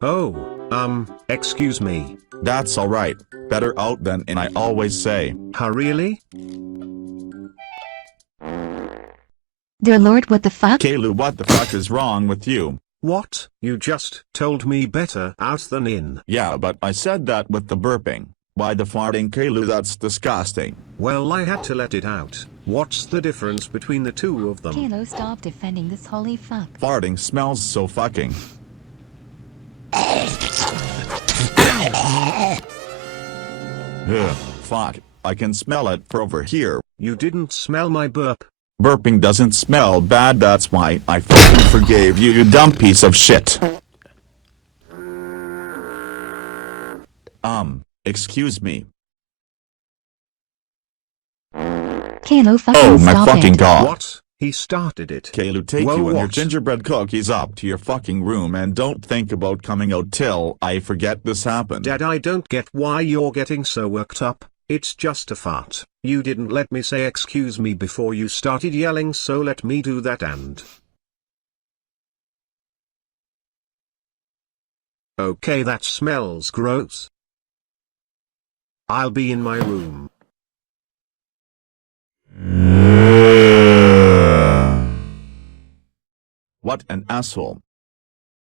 Oh, excuse me. That's alright. Better out than in, I always say. Huh, really? Dear Lord, what the fuck? Caillou, what the fuck is wrong with you? What? You just told me better out than in. Yeah, but I said that with the burping. Why the farting, Caillou? That's disgusting. Well, I had to let it out. What's the difference between the two of them? Caillou, stop defending this holy fuck. Farting smells so fucking. Ugh, fuck. I can smell it from over here. You didn't smell my burp. Burping doesn't smell bad, that's why I fucking forgave you, you dumb piece of shit. Excuse me. Caillou, fucking Oh my stop fucking it. god. What? He started it. Caillou, take Well, you and your what? gingerbread cookies up to your fucking room and don't think about coming out till I forget this happened. Dad, I don't get why you're getting so worked up. It's just a fart. You didn't let me say excuse me before you started yelling, so let me do that and... Okay, that smells gross. I'll be in my room. What an asshole.